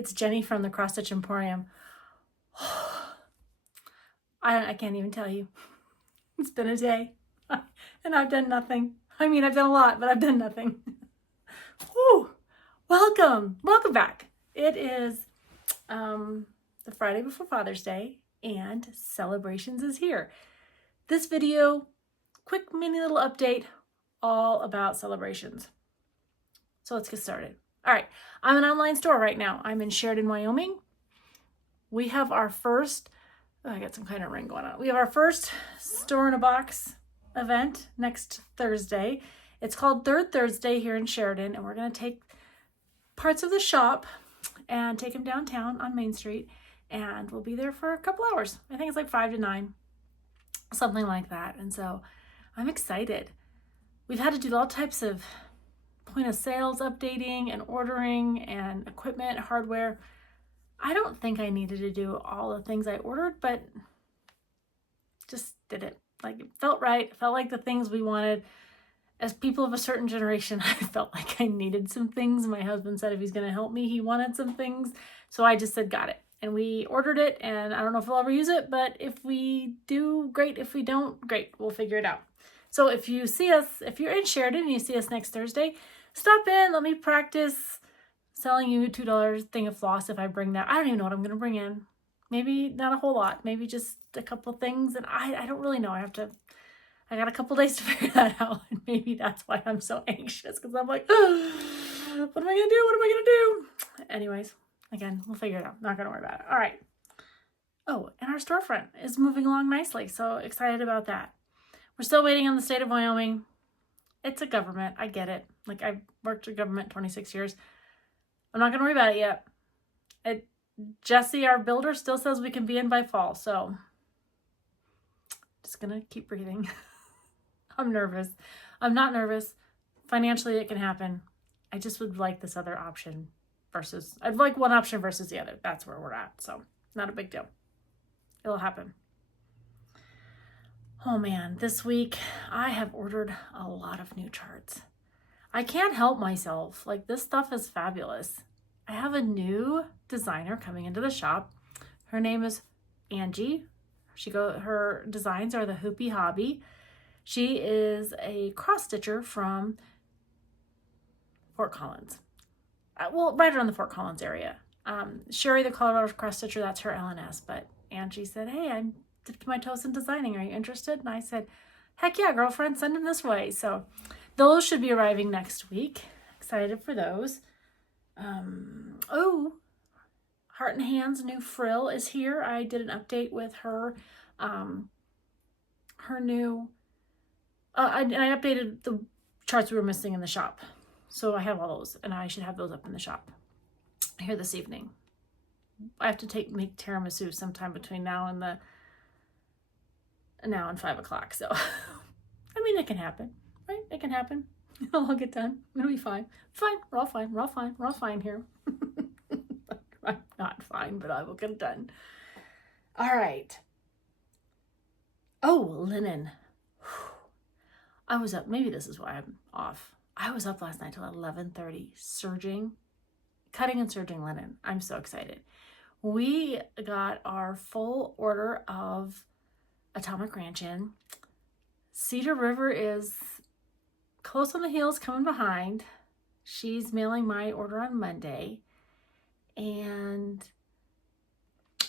it's Jenny from the Cross Stitch Emporium. I can't even tell you. It's been a day and I've done nothing. I mean, I've done a lot, but I've done nothing. Whew. Welcome back. It is the Friday before Father's Day and Celebrations is here. This video, quick mini little update all about celebrations. So let's get started. All right, I'm an online store right now. I'm in Sheridan, Wyoming. We have our first, I got some kind of ring going on. We have our first store in a box event next Thursday. It's called Third Thursday here in Sheridan, and we're gonna take parts of the shop and take them downtown on Main Street, and we'll be there for a couple hours. I think it's like 5 to 9, something like that. And so I'm excited. We've had to do all types of point of sales updating and ordering and equipment, hardware. I don't think I needed to do all the things I ordered, but just did it. Like, it felt right. It felt like the things we wanted. As people of a certain generation, I felt like I needed some things. My husband said if he's going to help me, he wanted some things. So I just said, got it. And we ordered it, and I don't know if we'll ever use it, but if we do, great. If we don't, great. We'll figure it out. So if you see us, if you're in Sheridan and you see us next Thursday, stop in. Let me practice selling you a $2 thing of floss if I bring that. I don't even know what I'm going to bring in. Maybe not a whole lot. Maybe just a couple things. And I don't really know. I got a couple days to figure that out. And maybe that's why I'm so anxious, because I'm like, oh, what am I going to do? What am I going to do? Anyways, again, we'll figure it out. Not going to worry about it. All right. Oh, and our storefront is moving along nicely. So excited about that. We're still waiting on the state of Wyoming. It's a government. I get it. Like, I've worked in government 26 years. I'm not going to worry about it yet. Jesse, our builder, still says we can be in by fall. So just going to keep breathing. I'm nervous. I'm not nervous. Financially, it can happen. I just would like this other option versus, I'd like one option versus the other. That's where we're at. So not a big deal. It'll happen. Oh man, this week I have ordered a lot of new charts. I can't help myself. Like, this stuff is fabulous. I have a new designer coming into the shop. Her name is Angie. Her designs are the Hoopy Hobby. She is a cross stitcher from Fort Collins. Well, right around the Fort Collins area. Sherry, the Colorado cross stitcher, that's her LNS. But Angie said, hey, I'm dipped my toes in designing. Are you interested? And I said, heck yeah, girlfriend, send them this way. So those should be arriving next week. Excited for those. Oh, Heart and Hands new frill is here. I did an update with her. Her new, I updated the charts we were missing in the shop. So I have all those, and I should have those up in the shop here this evening. I have to make tiramisu sometime between now and 5 o'clock. So, I mean, it can happen, right? It can happen. It'll all get done. It'll be fine. Fine. We're all fine. We're all fine. We're all fine here. I'm not fine, but I will get it done. All right. Oh, linen. I was up. Maybe this is why I'm off. I was up last night till 11:30, cutting and serging linen. I'm so excited. We got our full order of Atomic Ranch in. Cedar River is close on the heels, coming behind. She's mailing my order on Monday. And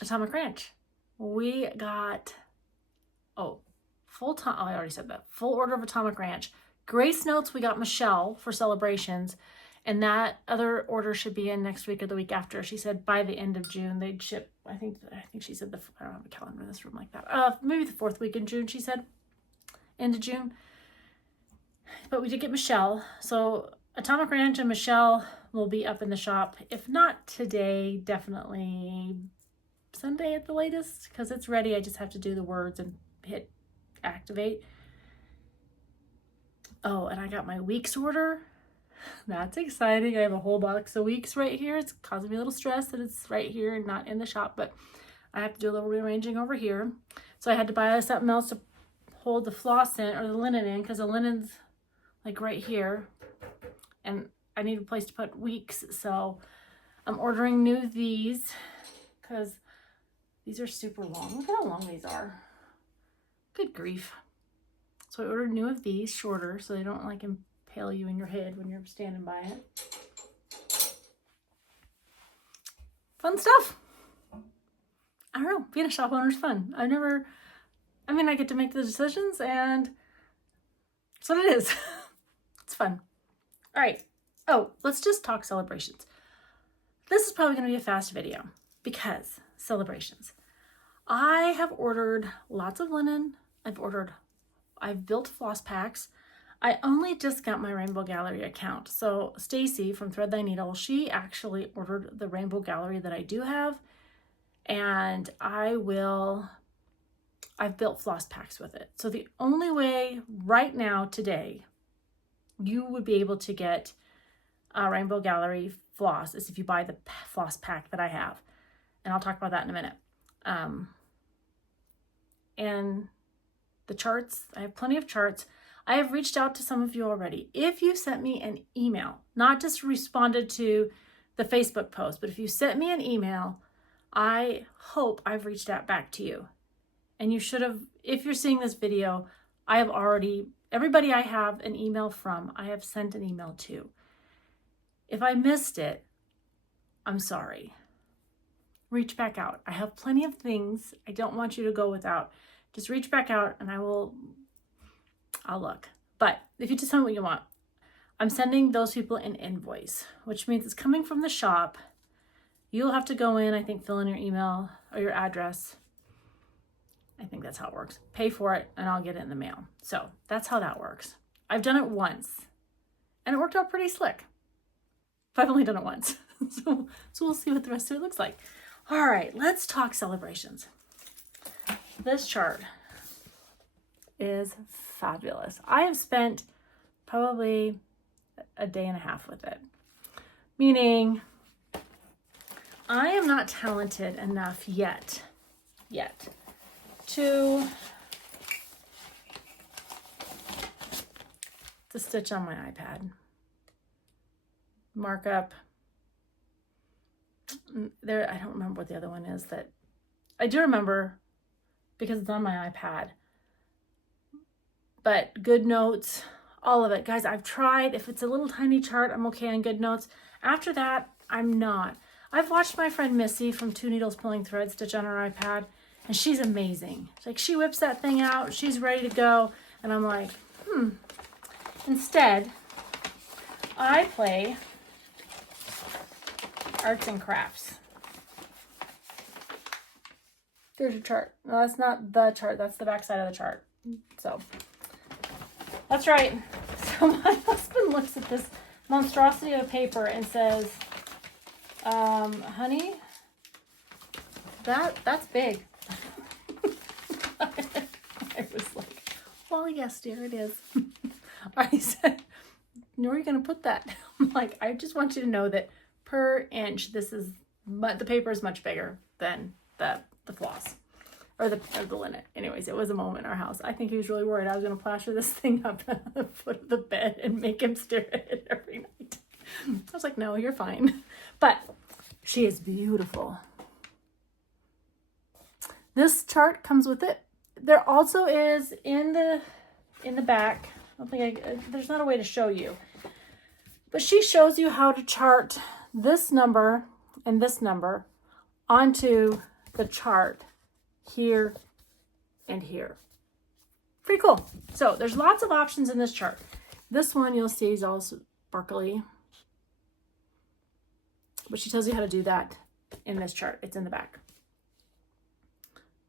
Atomic Ranch, we got, I already said that. Full order of Atomic Ranch. Grace Notes, we got Michelle for celebrations. And that other order should be in next week or the week after. She said by the end of June they'd ship. I think she said I don't have a calendar in this room like that. Maybe the 4th week in June, she said. End of June. But we did get Michelle. So Atomic Ranch and Michelle will be up in the shop. If not today, definitely Sunday at the latest, because it's ready. I just have to do the words and hit activate. Oh, and I got my week's order. That's exciting. I have a whole box of weeks right here. It's causing me a little stress that it's right here and not in the shop, but I have to do a little rearranging over here. So I had to buy something else to hold the floss in, or the linen in, because the linen's like right here. And I need a place to put weeks, so I'm ordering new of these because these are super long. Look at how long these are. Good grief. So I ordered new of these, shorter, so they don't like impale you in your head when you're standing by it. Fun stuff. I don't know, being a shop owner is fun. I get to make the decisions, and that's what it is. It's fun. All right. Oh, let's just talk celebrations. This is probably going to be a fast video because celebrations. I have ordered lots of linen. I've built floss packs. I only just got my Rainbow Gallery account. So Stacy from Thread Thy Needle, she actually ordered the Rainbow Gallery that I do have. And I've built floss packs with it. So the only way right now, today, you would be able to get a Rainbow Gallery floss is if you buy the floss pack that I have. And I'll talk about that in a minute. And the charts, I have plenty of charts. I have reached out to some of you already. If you sent me an email, not just responded to the Facebook post, but if you sent me an email, I hope I've reached out back to you. And you should have, if you're seeing this video, everybody I have an email from, I have sent an email to. If I missed it, I'm sorry. Reach back out. I have plenty of things I don't want you to go without. Just reach back out and I'll look. But if you just tell me what you want, I'm sending those people an invoice, which means it's coming from the shop. You'll have to go in, I think, fill in your email or your address. I think that's how it works. Pay for it and I'll get it in the mail. So that's how that works. I've done it once and it worked out pretty slick. But I've only done it once. So we'll see what the rest of it looks like. All right, let's talk celebrations. This chart is fabulous. I have spent probably a day and a half with it. Meaning, I am not talented enough yet to stitch on my iPad. Markup. There, I don't remember what the other one is that I do remember because it's on my iPad. But Good Notes, all of it. Guys, I've tried. If it's a little tiny chart, I'm okay on Good Notes. After that, I'm not. I've watched my friend Missy from Two Needles Pulling Thread stitch on her iPad, and she's amazing. Like, she whips that thing out, she's ready to go, and I'm like, Instead, I play arts and crafts. There's your chart. No, that's not the chart. That's the back side of the chart. So, that's right. So my husband looks at this monstrosity of paper and says, honey, that's big. I was like, well, yes, dear, it is. I said, where are you going to put that? I'm like, I just want you to know that per inch, the paper is much bigger than the floss or the linen. Anyways, it was a moment in our house. I think he was really worried I was going to plaster this thing up on the foot of the bed and make him stare at it every night. I was like, no, you're fine. But she is beautiful. This chart comes with it. There also is in the back, I don't think there's not a way to show you, but she shows you how to chart this number and this number onto the chart here and here. Pretty cool. So there's lots of options in this chart. This one you'll see is all sparkly, but she tells you how to do that in this chart. It's in the back.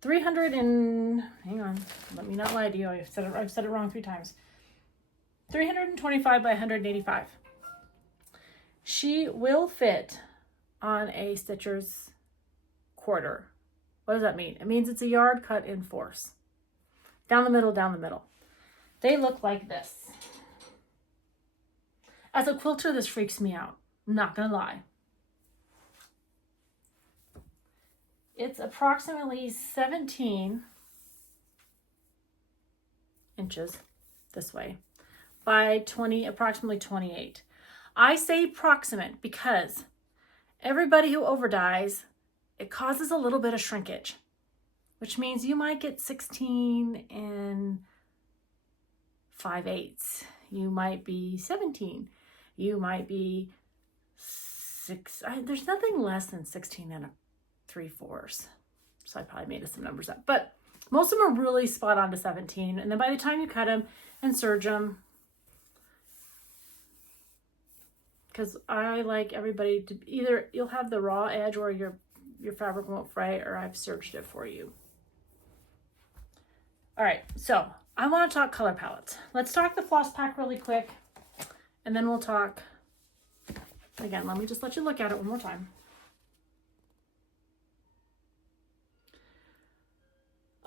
300 and, hang on, let me not lie to you. I've said it wrong 3 times. 325 by 185. She will fit on a stitcher's quarter. What does that mean? It means it's a yard cut in force. Down the middle. They look like this. As a quilter, this freaks me out. I'm not gonna lie. It's approximately 17 inches this way by approximately 28. I say approximate because everybody who over dyes, it causes a little bit of shrinkage, which means you might get 16 and 5/8. You might be 17. You might be 6. There's nothing less than 16 and 3/4. So I probably made some numbers up, but most of them are really spot on to 17. And then by the time you cut them and serge them, because I like everybody to either you'll have the raw edge or your fabric won't fray, or I've serged it for you. All right, so I want to talk color palettes. Let's talk the floss pack really quick, and then we'll talk, again, let me just let you look at it one more time.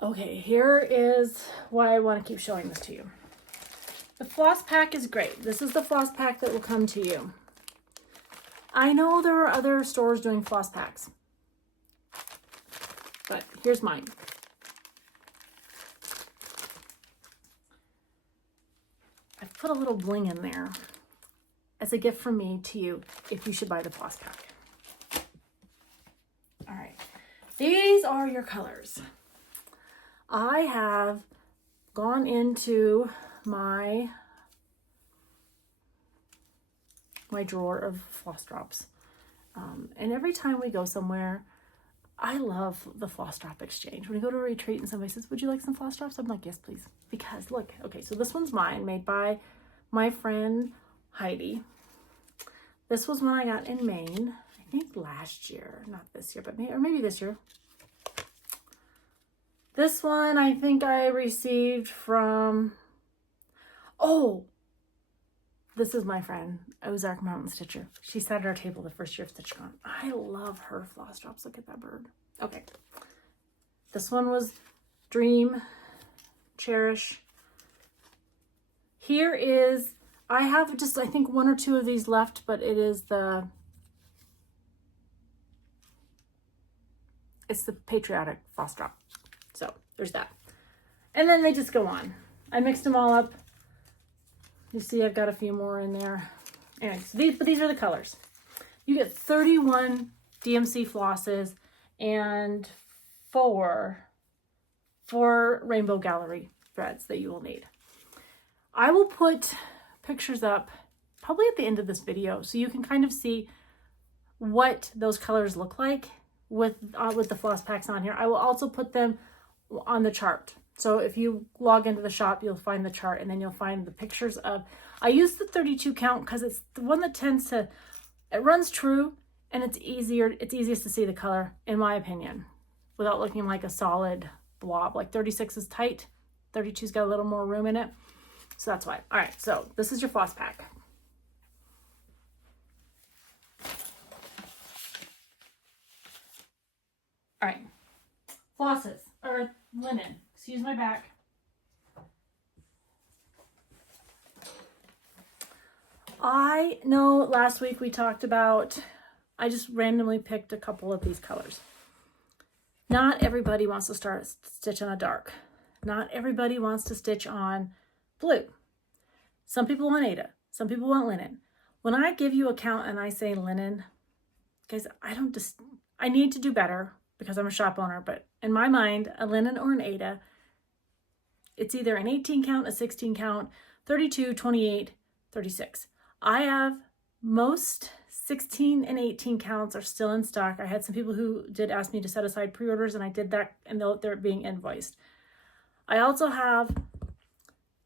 Okay, here is why I want to keep showing this to you. The floss pack is great. This is the floss pack that will come to you. I know there are other stores doing floss packs, but here's mine. I've put a little bling in there as a gift from me to you if you should buy the floss pack. All right, these are your colors. I have gone into my drawer of floss drops. And every time we go somewhere, I love the floss drop exchange. When we go to a retreat and somebody says, would you like some floss drops? I'm like, yes, please. Because look, okay, so this one's mine, made by my friend Heidi. This was one I got in Maine, I think last year, not this year, but maybe this year. This one I think I received from, this is my friend, Ozark Mountain Stitcher. She sat at our table the first year of StitchCon. I love her floss drops. Look at that bird. Okay. This one was Dream, Cherish. Here is, I have just, I think 1 or 2 of these left, but it's the Patriotic floss drop. So there's that. And then they just go on. I mixed them all up. You see I've got a few more in there. Anyway, so these are the colors. You get 31 DMC flosses and 4 rainbow gallery threads that you will need. I will put pictures up probably at the end of this video so you can kind of see what those colors look like with the floss packs on here. I will also put them on the chart. So if you log into the shop, you'll find the chart, and then you'll find the pictures of, I use the 32 count because it's the one that tends to, it runs true, and it's easiest to see the color, in my opinion, without looking like a solid blob. Like 36 is tight, 32's got a little more room in it. So that's why. All right, so this is your floss pack. All right, flosses, or linen. Excuse my back. I know last week we talked about, I just randomly picked a couple of these colors. Not everybody wants to stitch on a dark. Not everybody wants to stitch on blue. Some people want Aida. Some people want linen. When I give you a count and I say linen, guys, I need to do better because I'm a shop owner, but in my mind, a linen or an Aida, it's either an 18 count, a 16 count, 32, 28, 36. I have most 16 and 18 counts are still in stock. I had some people who did ask me to set aside pre-orders, and I did that, and they're being invoiced. I also have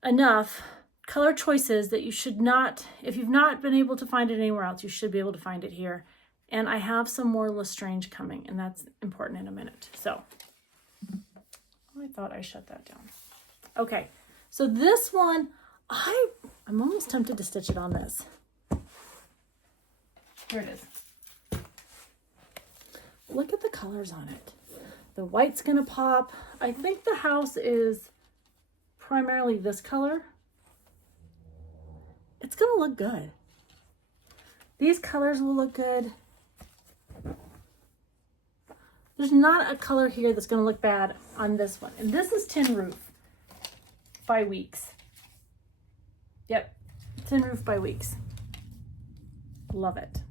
enough color choices that you should not, if you've not been able to find it anywhere else, you should be able to find it here. And I have some more Lestrange coming, and that's important in a minute. So I thought I shut that down. Okay, so this one, I'm almost tempted to stitch it on this. Here it is. Look at the colors on it. The white's gonna pop. I think the house is primarily this color. It's gonna look good. These colors will look good. There's not a color here that's gonna look bad on this one. And this is Tin Roof by Weeks. Yep, Tin Roof by Weeks. Love it.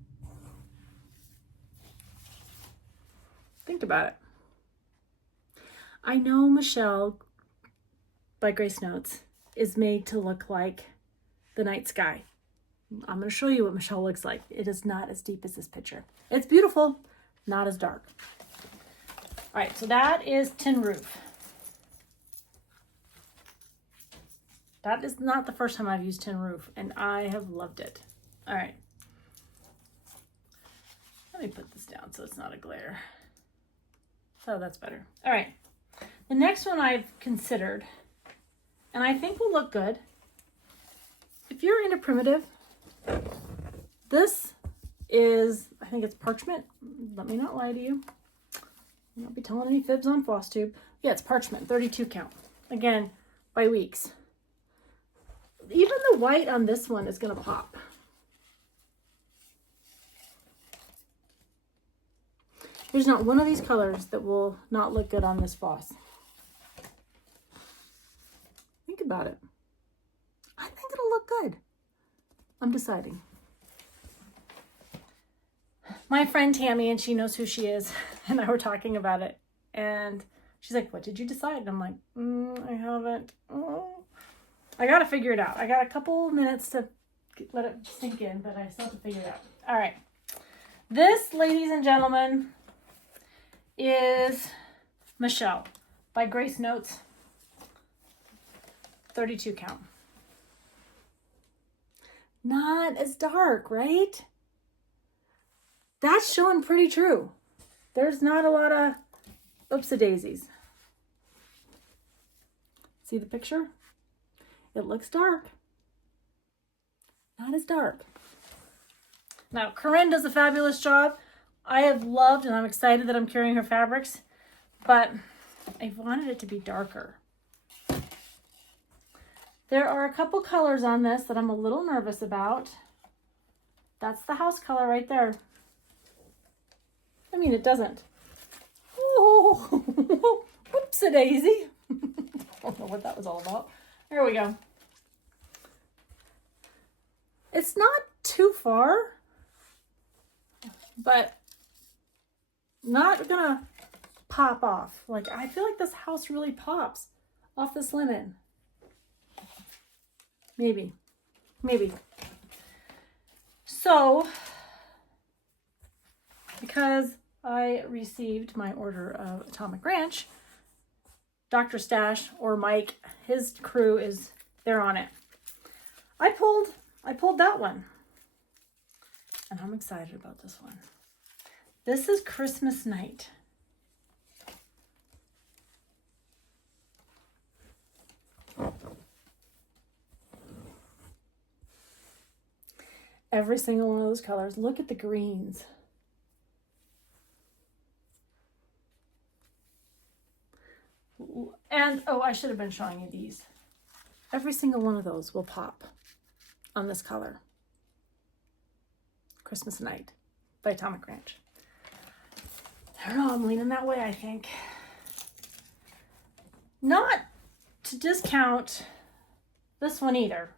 Think about it. I know Michelle by Grace Notes is made to look like the night sky. I'm going to show you what Michelle looks like. It is not as deep as this picture. It's beautiful, not as dark. All right, so that is Tin Roof. That is not the first time I've used Tin Roof, and I have loved it. All right. Let me put this down so it's not a glare. So that's better. All right. The next one I've considered, and I think will look good. If you're into primitive, this is, I think it's parchment. Let me not lie to you. I'll not be telling any fibs on FlossTube. Yeah, it's parchment, 32 count. Again, by weeks. Even the white on this one is going to pop. There's not one of these colors that will not look good on this floss. Think about it. I think it'll look good. I'm deciding. My friend Tammy, and she knows who she is, and I were talking about it. And she's like, what did you decide? And I'm like, I haven't. Oh. I got to figure it out. I got a couple minutes to let it sink in, but I still have to figure it out. All right. This, ladies and gentlemen, is Michelle by Grace Notes, 32 count. Not as dark, right? That's showing pretty true. There's not a lot of oopsie-daisies. See the picture? It looks dark. Not as dark. Now, Corinne does a fabulous job. I have loved, and I'm excited that I'm carrying her fabrics, but I wanted it to be darker. There are a couple colors on this that I'm a little nervous about. That's the house color right there. I mean, it doesn't. Oh, whoopsie-daisy. I don't know what that was all about. There we go. It's not too far, but not gonna pop off. Like, I feel like this house really pops off this linen. Maybe. So, because I received my order of Atomic Ranch, Dr. Stash, or Mike, his crew they're on it. I pulled that one. And I'm excited about this one. This is Christmas Night. Every single one of those colors. Look at the greens. And, oh, I should have been showing you these. Every single one of those will pop on this color. Christmas Night by Atomic Ranch. I don't know, I'm leaning that way, I think. Not to discount this one either.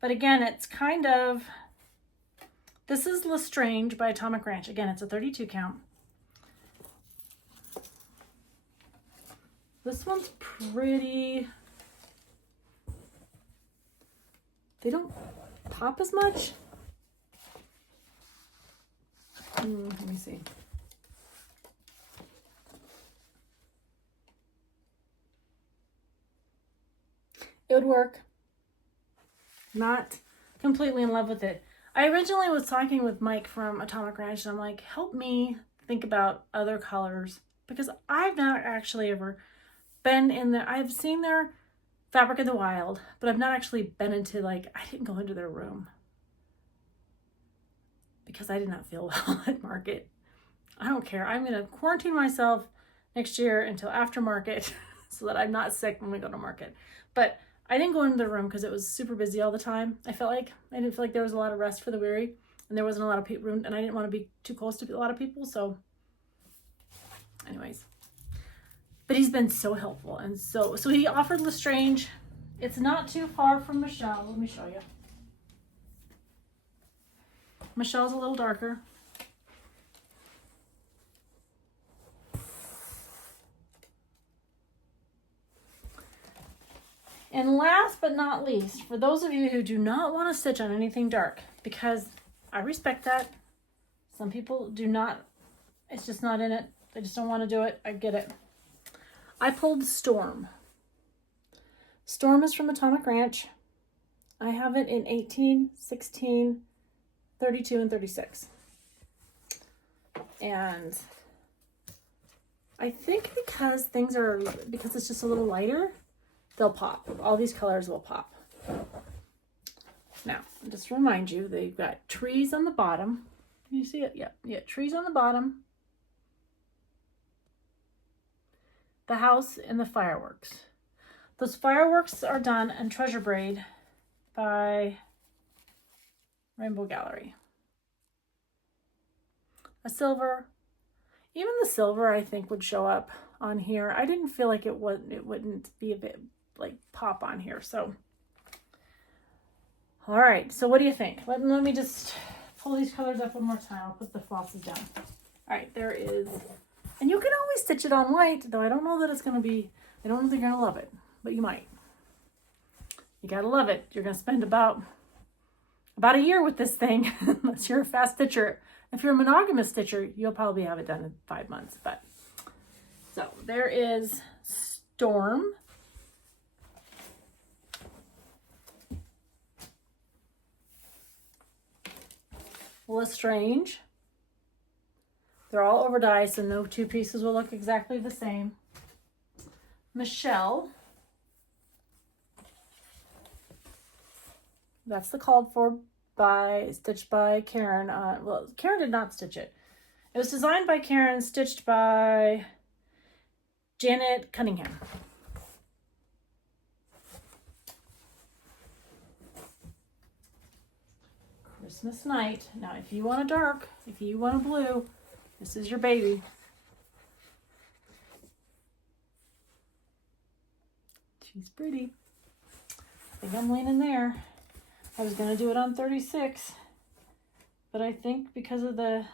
But again, it's kind of, this is Lestrange by Atomic Ranch. Again, it's a 32 count. This one's pretty, they don't pop as much. Let me see. It would work. Not completely in love with it. I originally was talking with Mike from Atomic Ranch, and I'm like, help me think about other colors, because I've not actually ever been in there. I've seen their Fabric in the Wild, but I've not actually been into, like, I didn't go into their room because I did not feel well at market. I don't care. I'm going to quarantine myself next year until after market so that I'm not sick when we go to market. But I didn't go into the room because it was super busy all the time. I didn't feel like there was a lot of rest for the weary, and there wasn't a lot of room, and I didn't want to be too close to a lot of people. So anyways, but he's been so helpful. And so he offered Lestrange. It's not too far from Michelle. Let me show you. Michelle's a little darker. And last but not least, for those of you who do not want to stitch on anything dark, because I respect that. Some people do not, it's just not in it. They just don't want to do it. I get it. I pulled Storm. Storm is from Atomic Ranch. I have it in 18, 16, 32, and 36. And I think because it's just a little lighter, they'll pop. All these colors will pop. Now, just to remind you, they've got trees on the bottom. Can you see it? Yeah, trees on the bottom. The house and the fireworks. Those fireworks are done in Treasure Braid by Rainbow Gallery. A silver. Even the silver I think would show up on here. I didn't feel like it wouldn't be a bit like pop on here. So, all right. So what do you think? Let me just pull these colors up one more time. I'll put the flosses down. All right, there is, and you can always stitch it on white, though I don't know that it's going to be, I don't know that you're going to love it, but you might. You got to love it. You're going to spend about a year with this thing, unless you're a fast stitcher. If you're a monogamous stitcher, you'll probably have it done in 5 months. But so there is Storm. Lestrange. They're all over die, so no two pieces will look exactly the same. Michelle. That's the called for stitched by Karen. Well, Karen did not stitch it. It was designed by Karen, stitched by Janet Cunningham. Christmas Night. Now, if you want a dark, if you want a blue, this is your baby. She's pretty. I think I'm leaning there. I was going to do it on 36, but I think because of the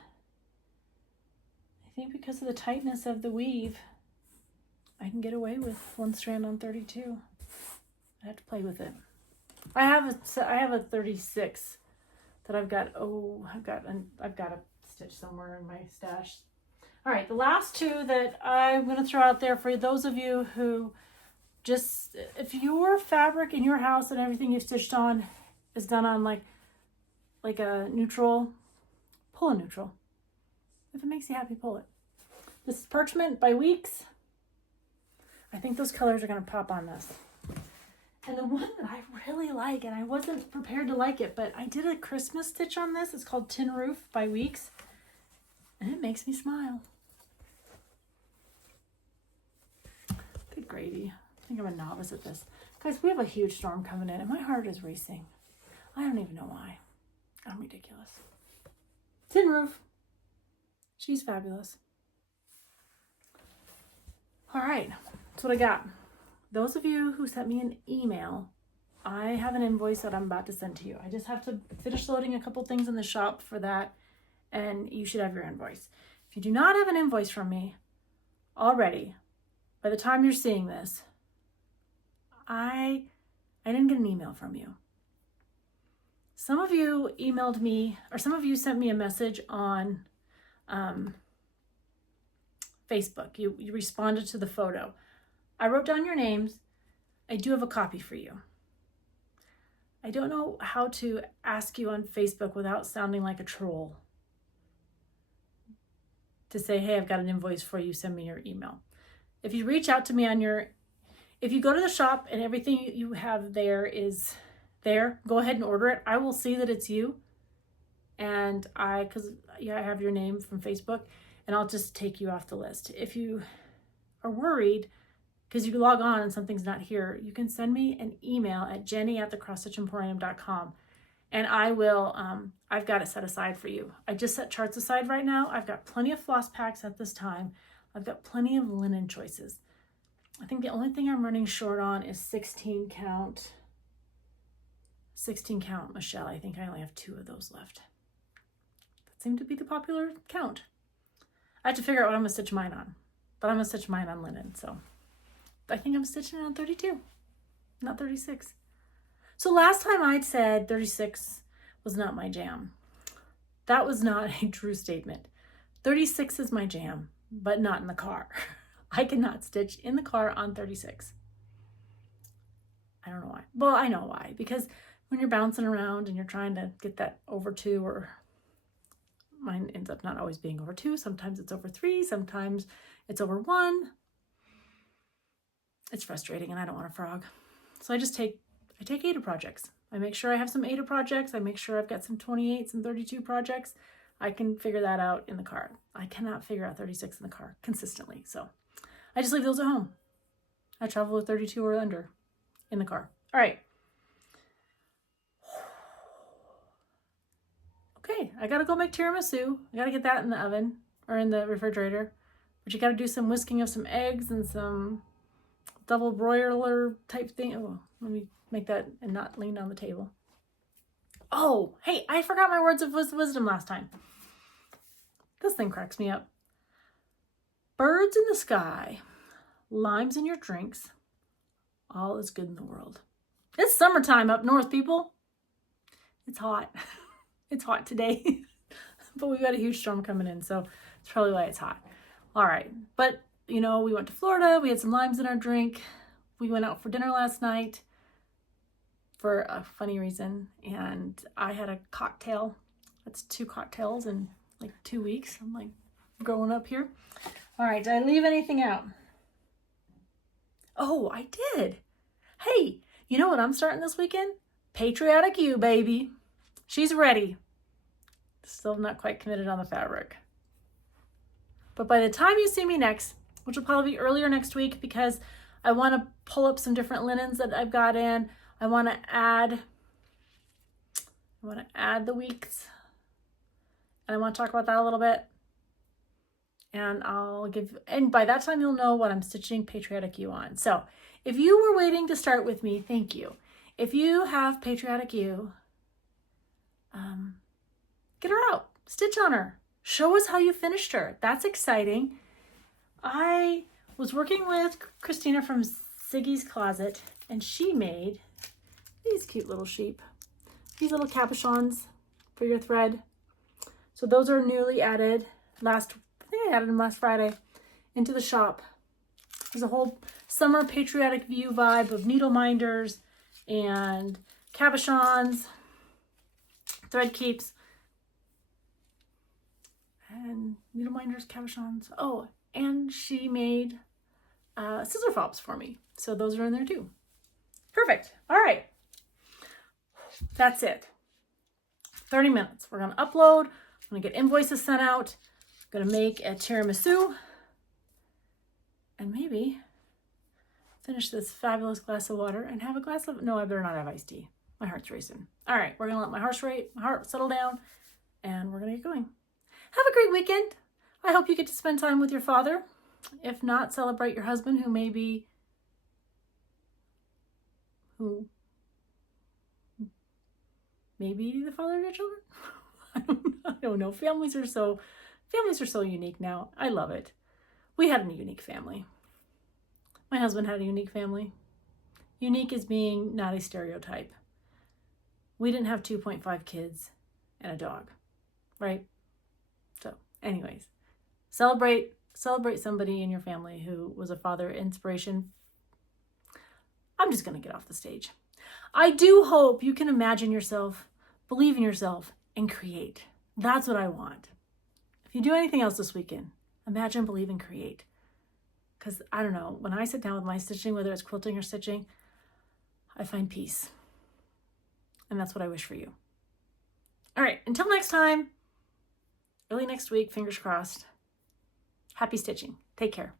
tightness of the weave, I can get away with one strand on 32. I have to play with it. I have a 36 that I've got a stitch somewhere in my stash. All right, the last two that I'm going to throw out there for those of you who just, if your fabric in your house and everything you've stitched on is done on like a neutral, pull a neutral. If it makes you happy, pull it. This is Parchment by Weeks. I think those colors are going to pop on this. And the one that I really like, and I wasn't prepared to like it, but I did a Christmas stitch on this. It's called Tin Roof by Weeks. And it makes me smile. Good gravy. I think I'm a novice at this. Guys, we have a huge storm coming in, and my heart is racing. I don't even know why. I'm ridiculous. Tin Roof. She's fabulous. All right, that's what I got. Those of you who sent me an email, I have an invoice that I'm about to send to you. I just have to finish loading a couple things in the shop for that, and you should have your invoice. If you do not have an invoice from me already, by the time you're seeing this, I didn't get an email from you. Some of you emailed me, or some of you sent me a message on Facebook. You responded to the photo. I wrote down your names. I do have a copy for you. I don't know how to ask you on Facebook without sounding like a troll to say, hey, I've got an invoice for you, send me your email. If you reach out to me if you go to the shop and everything you have there is there, go ahead and order it. I will see that it's you. And I have your name from Facebook, and I'll just take you off the list. If you are worried, because you log on and something's not here, you can send me an email at jenny@crossstitchemporium.com, and I will, I've got it set aside for you. I just set charts aside right now. I've got plenty of floss packs at this time. I've got plenty of linen choices. I think the only thing I'm running short on is 16 count Michelle. I think I only have 2 of those left. That seemed to be the popular count. I have to figure out what I'm gonna stitch mine on, but I'm gonna stitch mine on linen, so I think I'm stitching it on 32. not 36. So last time I'd said 36 was not my jam. That was not a true statement. 36 is my jam, but not in the car. I cannot stitch in the car on 36. I don't know why. Well, I know why. Because when you're bouncing around and you're trying to get that over 2, or mine ends up not always being over 2. Sometimes it's over 3. Sometimes it's over 1. It's frustrating and I don't want a frog. So I take Aida projects. I make sure I have some Aida projects. I make sure I've got some 28s and 32 projects. I can figure that out in the car. I cannot figure out 36 in the car consistently. So I just leave those at home. I travel with 32 or under in the car. All right. Okay, I gotta go make tiramisu. I gotta get that in the oven or in the refrigerator. But you gotta do some whisking of some eggs and some double broiler type thing. Oh, let me make that and not lean on the table. Oh, hey, I forgot my words of wisdom last time. This thing cracks me up. Birds in the sky, limes in your drinks, all is good in the world. It's summertime up north, people. It's hot. It's hot today, but we've got a huge storm coming in, so it's probably why it's hot. All right, but you know, we went to Florida, we had some limes in our drink, we went out for dinner last night for a funny reason, and I had a cocktail. That's 2 cocktails in like 2 weeks. I'm like growing up here. All right, did I leave anything out? Oh, I did. Hey, you know what I'm starting this weekend? Patriotic You, baby. She's ready. Still not quite committed on the fabric. But by the time you see me next, which will probably be earlier next week because I want to pull up some different linens that I've got in. I want to add the weeks. And I want to talk about that a little bit. And by that time you'll know what I'm stitching Patriotic You on. So if you were waiting to start with me, thank you. If you have Patriotic You, get her out, stitch on her, show us how you finished her. That's exciting. I was working with Christina from Siggy's Closet, and she made these cute little sheep, these little capuchons for your thread. So those are newly added I think I added them last Friday into the shop. There's a whole summer Patriotic View vibe of needle minders and capuchons, thread keeps, and needle minders, capuchons. Oh, and she made scissor fobs for me. So those are in there too. Perfect. All right. That's it. 30 minutes. We're going to upload. I'm going to get invoices sent out. I'm going to make a tiramisu. And maybe finish this fabulous glass of water and have a glass of... No, I better not have iced tea. My heart's racing. All right. We're going to let my heart settle down. And we're going to get going. Have a great weekend. I hope you get to spend time with your father. If not, celebrate your husband who may be the father of your children. I don't know. Families are so unique now. I love it. We had a unique family. My husband had a unique family. Unique as being not a stereotype. We didn't have 2.5 kids and a dog, right? So anyways, celebrate somebody in your family who was a father inspiration. I'm just going to get off the stage. I do hope you can imagine yourself, believe in yourself, and create. That's what I want. If you do anything else this weekend, imagine, believe, and create. Because I don't know, when I sit down with my stitching, whether it's quilting or stitching, I find peace. And that's what I wish for you. All right, until next time, early next week, fingers crossed. Happy stitching. Take care.